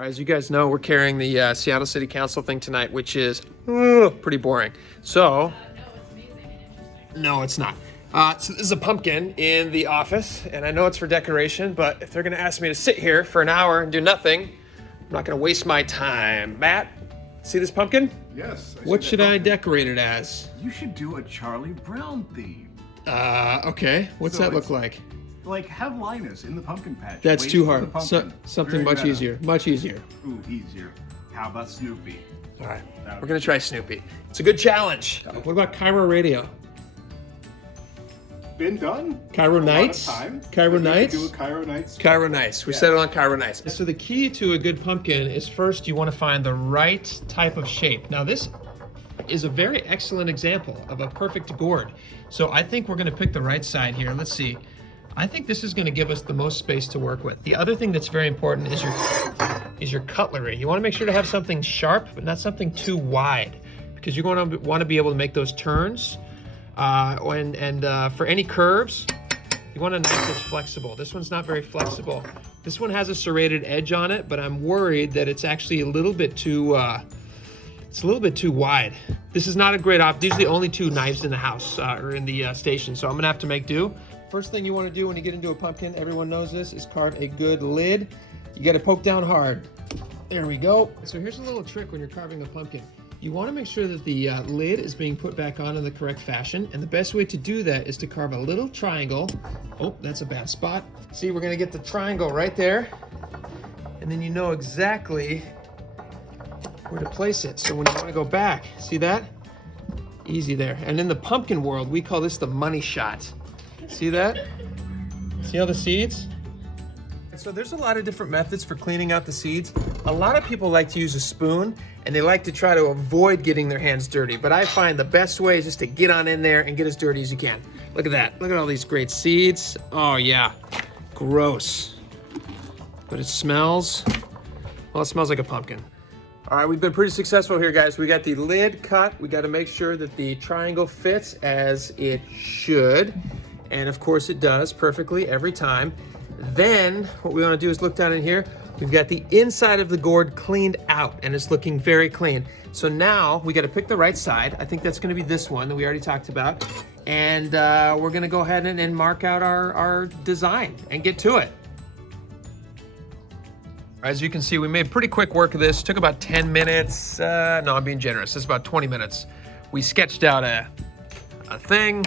All right, as you guys know, we're carrying the Seattle City Council thing tonight, which is pretty boring. So, no, it's not. So this is a pumpkin in the office, and I know it's for decoration, but if they're gonna ask me to sit here for an hour and do nothing, I'm not gonna waste my time. Matt, see this pumpkin? Yes. What should I decorate it as? You should do a Charlie Brown theme. Okay. What's So that look it's- like? Like, have Linus in the pumpkin patch. That's Wait too for hard. the pumpkin. Something Very much meta. easier. Much easier. Ooh, easier. How about Snoopy? All right, we're gonna try Snoopy. It's a good challenge. What about KIRO Radio? Been done. KIRO Nights? KIRO Nights? Do a KIRO Nights. KIRO Nights. We set it on KIRO Nights. So the key to a good pumpkin is first you want to find the right type of shape. Now this is a very excellent example of a perfect gourd. So I think we're going to pick the right side here. Let's see. I think this is going to give us the most space to work with. The other thing that's very important is your cutlery. You want to make sure to have something sharp, but not something too wide, because you're going to want to be able to make those turns. For any curves, you want a knife that's flexible. This one's not very flexible. This one has a serrated edge on it, but I'm worried that it's actually a little bit too wide. This is not a great option. These are the only two knives in the house or in the station, so I'm gonna have to make do. First thing you want to do when you get into a pumpkin, everyone knows this, is carve a good lid. You got to poke down hard. There we go. So here's a little trick when you're carving a pumpkin. You want to make sure that the lid is being put back on in the correct fashion, and the best way to do that is to carve a little triangle. Oh, that's a bad spot. See, we're gonna get the triangle right there, and then you know exactly where to place it. So when you want to go back, see that? Easy there. And in the pumpkin world, we call this the money shot. See that? See all the seeds? So there's a lot of different methods for cleaning out the seeds. A lot of people like to use a spoon, and they like to try to avoid getting their hands dirty, but I find the best way is just to get on in there and get as dirty as you can. Look at that. Look at all these great seeds. Oh yeah, gross. But it smells, well, it smells like a pumpkin. All right, we've been pretty successful here, guys. We got the lid cut. We got to make sure that the triangle fits as it should. And of course it does perfectly every time. Then what we want to do is look down in here. We've got the inside of the gourd cleaned out, and it's looking very clean. So now we got to pick the right side. I think that's going to be this one that we already talked about. And we're going to go ahead and mark out our design and get to it. As you can see, we made pretty quick work of this. Took about 10 minutes. No, I'm being generous. It's about 20 minutes. We sketched out a thing,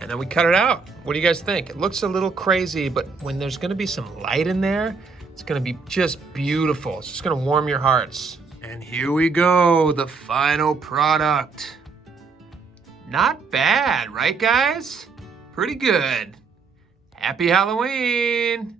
and then we cut it out. What do you guys think? It looks a little crazy, but when there's gonna be some light in there, it's gonna be just beautiful. It's just gonna warm your hearts. And here we go, the final product. Not bad, right guys? Pretty good. Happy Halloween.